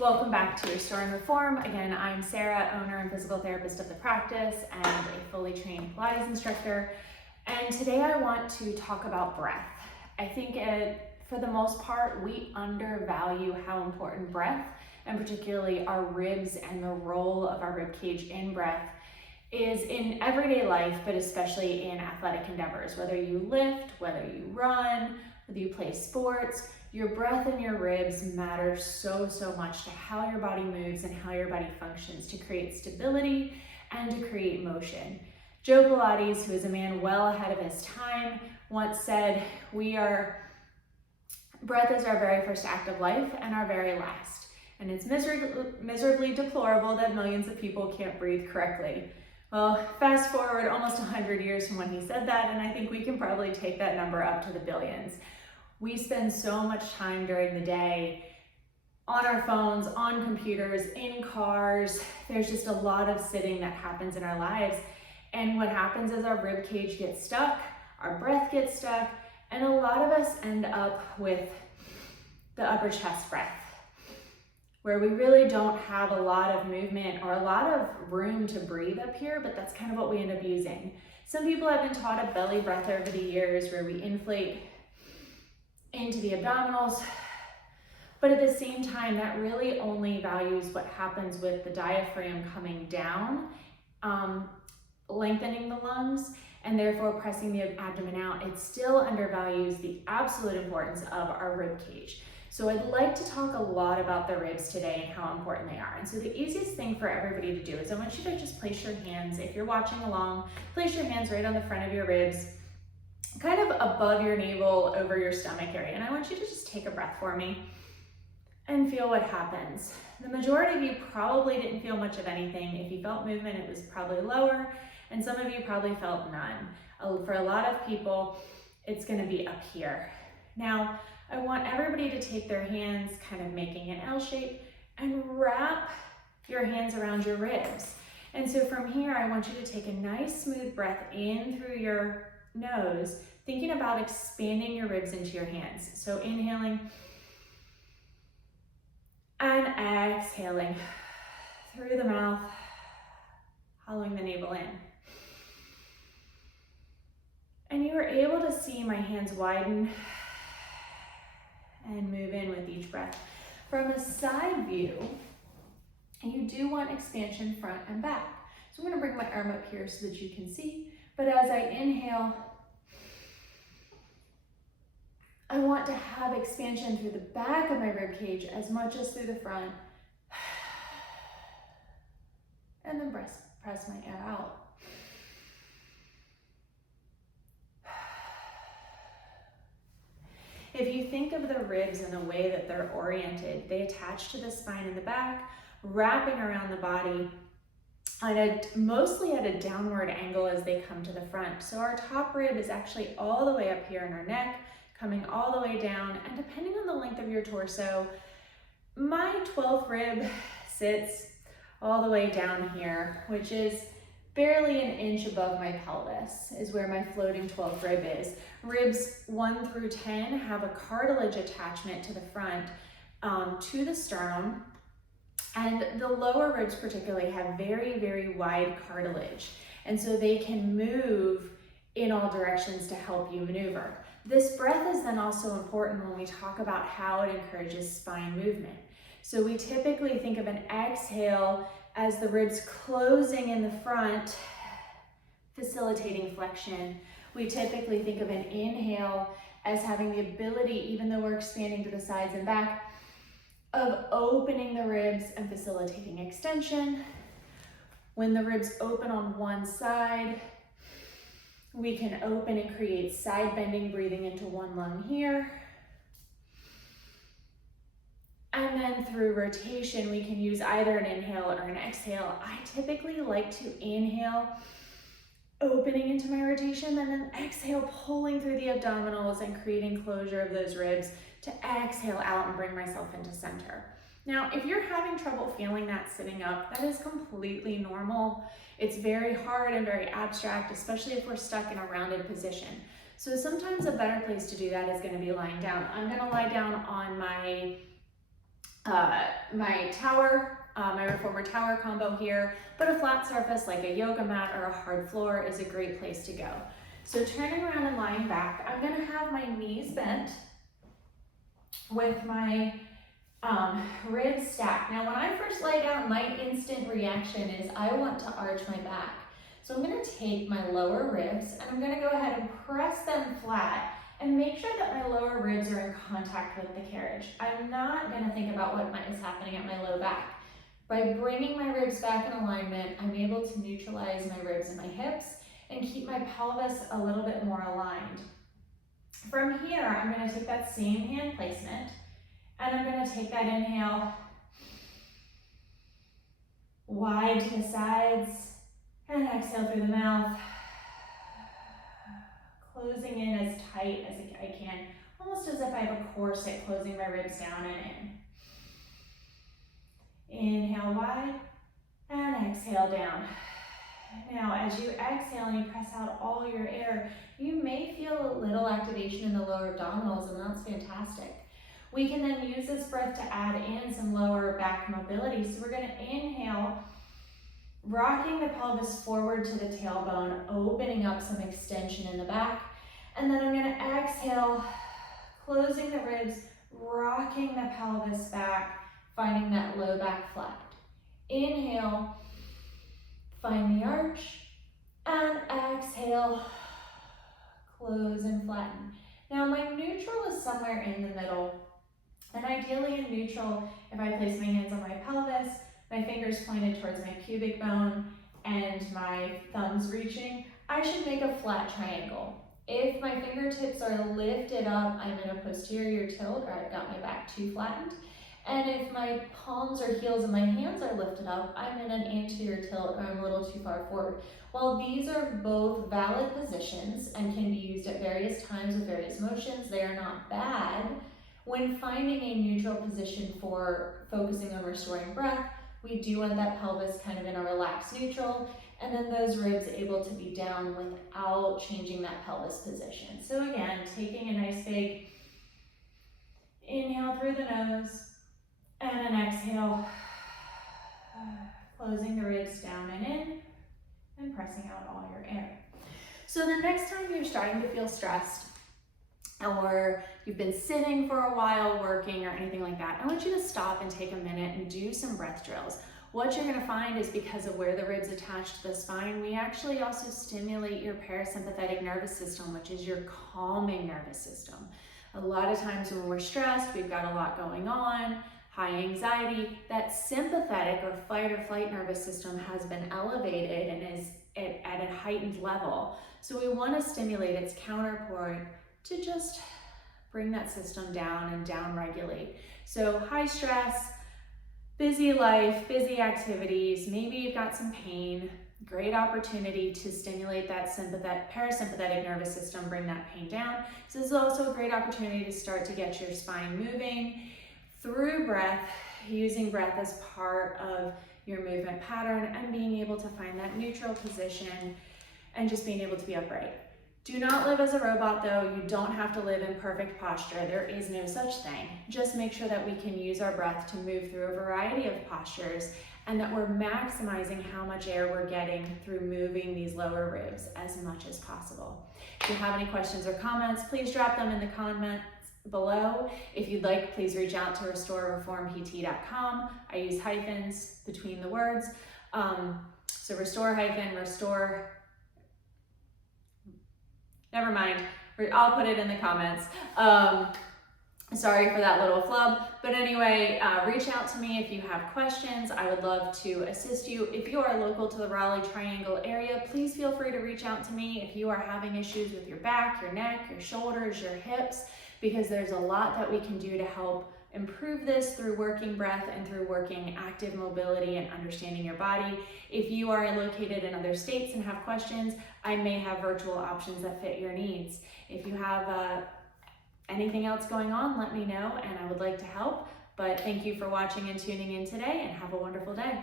Welcome back to Restore and Reform. Again, I'm Sarah, owner and physical therapist of the practice and a fully trained Pilates instructor. And today I want to talk about breath. I think for the most part, we undervalue how important breath, and particularly our ribs and the role of our rib cage in breath, is in everyday life, but especially in athletic endeavors. Whether you lift, whether you run, whether you play sports, your breath and your ribs matter so much to how your body moves and how your body functions to create stability and to create motion. Joe Pilates, who is a man well ahead of his time, once said, breath is our very first act of life and our very last. And it's miserably deplorable that millions of people can't breathe correctly. Well, fast forward almost 100 years from when he said that, and I think we can probably take that number up to the billions. We spend so much time during the day on our phones, on computers, in cars. There's just a lot of sitting that happens in our lives. And what happens is our rib cage gets stuck, our breath gets stuck, and a lot of us end up with the upper chest breath, where we really don't have a lot of movement or a lot of room to breathe up here, but that's kind of what we end up using. Some people have been taught a belly breath over the years where we inflate into the abdominals, but at the same time, that really only values what happens with the diaphragm coming down, lengthening the lungs, and therefore pressing the abdomen out. It still undervalues the absolute importance of our rib cage. So I'd like to talk a lot about the ribs today and how important they are. And so the easiest thing for everybody to do is I want you to just place your hands, if you're watching along, place your hands right on the front of your ribs, kind of above your navel, over your stomach area. And I want you to just take a breath for me and feel what happens. The majority of you probably didn't feel much of anything. If you felt movement, it was probably lower, and some of you probably felt none. For a lot of people, it's gonna be up here. Now, I want everybody to take their hands, kind of making an L shape, and wrap your hands around your ribs. And so from here, I want you to take a nice smooth breath in through your nose, thinking about expanding your ribs into your hands. So inhaling and exhaling through the mouth, hollowing the navel in. And you are able to see my hands widen and move in with each breath. From a side view, you do want expansion front and back. So I'm going to bring my arm up here so that you can see. But as I inhale, I want to have expansion through the back of my rib cage as much as through the front. And then press my air out. If you think of the ribs in the way that they're oriented, they attach to the spine in the back, wrapping around the body, mostly at a downward angle as they come to the front. So our top rib is actually all the way up here in our neck, coming all the way down, and depending on the length of your torso, my 12th rib sits all the way down here, which is barely an inch above my pelvis, is where my floating 12th rib is. Ribs 1 through 10 have a cartilage attachment to the front, to the sternum, and the lower ribs particularly have very wide cartilage. And so they can move in all directions to help you maneuver. This breath is then also important when we talk about how it encourages spine movement. So we typically think of an exhale as the ribs closing in the front, facilitating flexion. We typically think of an inhale as having the ability, even though we're expanding to the sides and back, of opening the ribs and facilitating extension. When the ribs open on one side, we can open and create side bending, breathing into one lung here. And then through rotation, we can use either an inhale or an exhale. I typically like to inhale, opening into my rotation, and then exhale, pulling through the abdominals and creating closure of those ribs to exhale out and bring myself into center. Now, if you're having trouble feeling that sitting up, that is completely normal. It's very hard and very abstract, especially if we're stuck in a rounded position. So sometimes a better place to do that is going to be lying down. I'm going to lie down on my my tower, my reformer tower combo here, but a flat surface like a yoga mat or a hard floor is a great place to go. So turning around and lying back, I'm gonna have my knees bent with my ribs stacked. Now when I first lay down, my instant reaction is I want to arch my back. So I'm gonna take my lower ribs and I'm gonna go ahead and press them flat and make sure that my lower ribs are in contact with the carriage. I'm not gonna think about what is happening at my low back. By bringing my ribs back in alignment, I'm able to neutralize my ribs and my hips and keep my pelvis a little bit more aligned. From here, I'm gonna take that same hand placement and I'm gonna take that inhale wide to the sides and exhale through the mouth, closing in as tight as I can, almost as if I have a corset closing my ribs down and in. Inhale wide and exhale down. Now, as you exhale and you press out all your air, you may feel a little activation in the lower abdominals, and that's fantastic. We can then use this breath to add in some lower back mobility. So we're gonna inhale, rocking the pelvis forward to the tailbone, opening up some extension in the back. And then I'm gonna exhale, closing the ribs, rocking the pelvis back, finding that low back flat. Inhale, find the arch, and exhale, close and flatten. Now my neutral is somewhere in the middle. And ideally in neutral, if I place my hands on my pelvis, my fingers pointed towards my pubic bone, and my thumbs reaching, I should make a flat triangle. If my fingertips are lifted up, I'm in a posterior tilt, or I've got my back too flattened. And if my palms or heels of my hands are lifted up, I'm in an anterior tilt, or I'm a little too far forward. While these are both valid positions and can be used at various times with various motions, they are not bad. When finding a neutral position for focusing on restoring breath, we do want that pelvis kind of in a relaxed neutral, and then those ribs able to be down without changing that pelvis position. So again, taking a nice big inhale through the nose, and an exhale, closing the ribs down and in, and pressing out all your air. So the next time you're starting to feel stressed, or you've been sitting for a while working or anything like that, I want you to stop and take a minute and do some breath drills. What you're gonna find is because of where the ribs attach to the spine, we actually also stimulate your parasympathetic nervous system, which is your calming nervous system. A lot of times when we're stressed, we've got a lot going on, high anxiety, that sympathetic or fight or flight nervous system has been elevated and is at a heightened level. So we wanna stimulate its counterpart to just bring that system down and down regulate. So high stress, busy life, busy activities, maybe you've got some pain, great opportunity to stimulate that parasympathetic nervous system, bring that pain down. So this is also a great opportunity to start to get your spine moving through breath, using breath as part of your movement pattern and being able to find that neutral position and just being able to be upright. Do not live as a robot though. You don't have to live in perfect posture. There is no such thing. Just make sure that we can use our breath to move through a variety of postures and that we're maximizing how much air we're getting through moving these lower ribs as much as possible. If you have any questions or comments, please drop them in the comments below. If you'd like, please reach out to restorereformpt.com. I use hyphens between the words. So restore, never mind, I'll put it in the comments. Sorry for that little flub, but anyway, reach out to me if you have questions. I would love to assist you. If you are local to the Raleigh Triangle area, please feel free to reach out to me if you are having issues with your back, your neck, your shoulders, your hips, because there's a lot that we can do to help improve this through working breath and through working active mobility and understanding your body. If you are located in other states and have questions, I may have virtual options that fit your needs. If you have anything else going on, let me know and I would like to help. But thank you for watching and tuning in today and have a wonderful day.